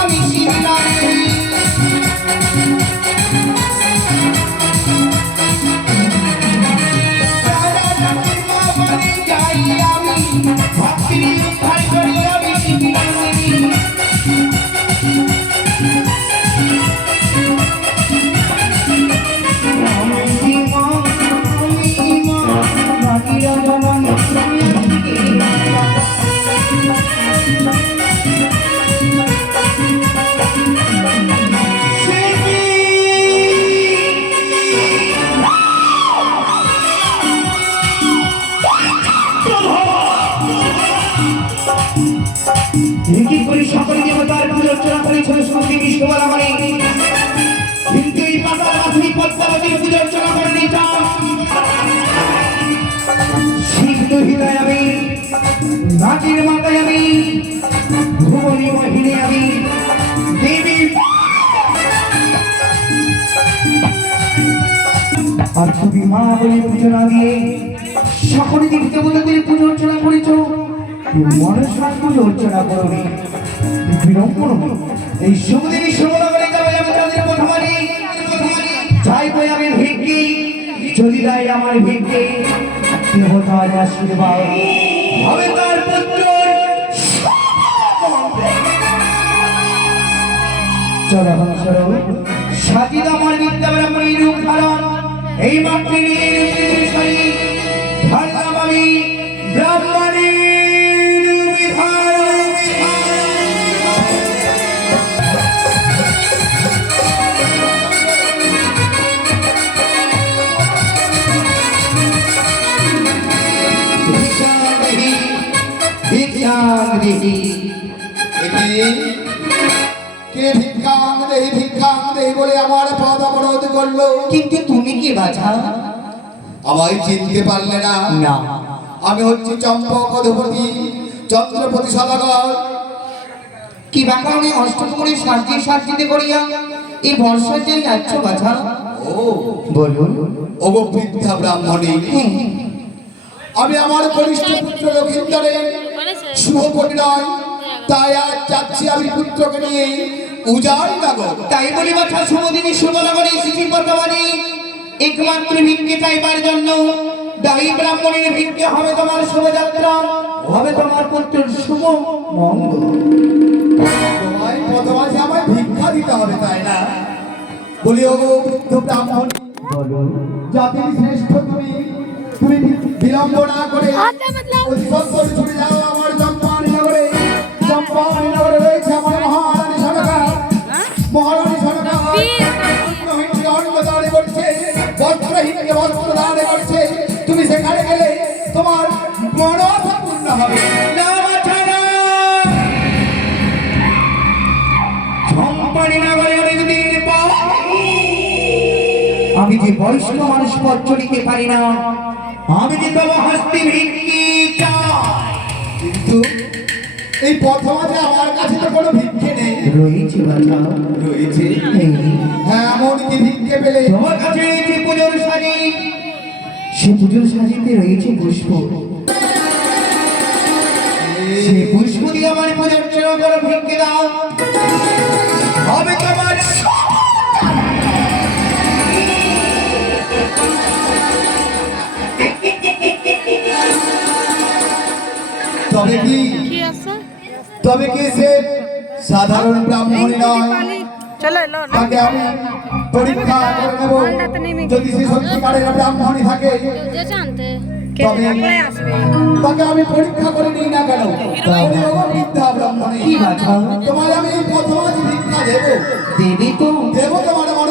আমি শিবরাত্রি যাই আমি ভক্তি উদ্ধার করি আমি শিবরাত্রি সকলে দেবতার পূজা করেছিল সুমতি বিশ্ববরাবরে কিন্তু এই পাতার মাথুরি পদ্মাবতীর পূজা অর্চনা করেনি সিদ্ধ হৃদয় আমি নাচের মাতায় আমি ভুবনী মহিনী আমি দেবী আর তুমি মা বলে পুজো না দিয়ে সকলে দেবতাদের পুজো অর্চনা করেছ মনসার পুজো অর্চনা করবে এই শুভদেবী শুভনগরে যাবে আমি তাদের প্রথমানি চাইবো আমি ভিক্ষি যদি দেয় আমার ভিক্ষি দেবতার আশীর্বাদ হবে তার পুত্র চলো চলো সাজিদ আমার বিদ্যা ব্রাহ্মণী রূপ ধারণ এই মাতৃ ধরলাম আমি ব্রাহ্মণী বলে আমার পদ অবরোধ করলো কিন্তু তুমি কি বাছা আমায় চিনতে পারলে না না আমি হচ্ছি চম্পক অধিপতি চন্দ্রপতি সদাগর কি বাবা আমি অষ্টমী সাজিতে করিয়া এই বর্ষার যে যাচ্ছ বাছা ও বলুন ওগো বৃদ্ধা ব্রাহ্মণী আমি আমার কনিষ্ঠ পুত্র লক্ষিন্দরের শুভ পরিণয় তাই আজ যাচ্ছি আমি পুত্রকে নিয়ে উজাড় নগর তাই বলি বাছা শুভদিনী শুভনগরে এসেছি বর্তমানে একমাত্র ভিক্ষে চাইবার জন্য দায়ী ব্রাহ্মণের ভিক্ষে হবে তোমার শুভযাত্রা হবে তোমার পুত্রের শুভ মঙ্গল তোমায় প্রথমে আমায় ভিক্ষা দিতে হবে তাই না বলি ও বৃদ্ধ ব্রাহ্মণ জাতির শ্রেষ্ঠ তুমি বিলম্ব না করে ছুটে যাও আমার চম্পানি নগরে রয়েছে আমার মহারানী সরকার করছে বস্ত্রহীনকে বস্ত্র দান করছে তুমি সেখানে গেলে তোমার মনোরথ পূর্ণ হবে চম্পানি নগরে অনেকদিন পর আমি যে বয়স্ক মানুষ পথ চলিতে পারি না আমি যে তোমার হস্তে ভিক্ষি চাই কিন্তু এই পথমাঝে আমার কাছে তো কোনো ভিক্ষে নেই রয়েছে বাছা রয়েছে হ্যাঁ এমন কি ভিক্ষে পেলে তোমার কাছে রয়েছে পুজোর শাড়ি সে পুজোর শাড়িতে রয়েছে পুষ্প সেই পুষ্প দিয়ে আমার পুজোর অর্চনা করো ভিক্ষে দাও হবে তোমার তবে কি সে সাধারণ ব্রাহ্মণী নয় তাকে আমি পরীক্ষা করে নেব যদি সে সত্যিকারের ব্রাহ্মণী থাকে তবে তাকে আমি পরীক্ষা করে নিই না কেন বিদ্যা ব্রাহ্মণী তোমার আমি প্রথমে ভিক্ষা দেবো দেবী তো দেবো তোমার মনে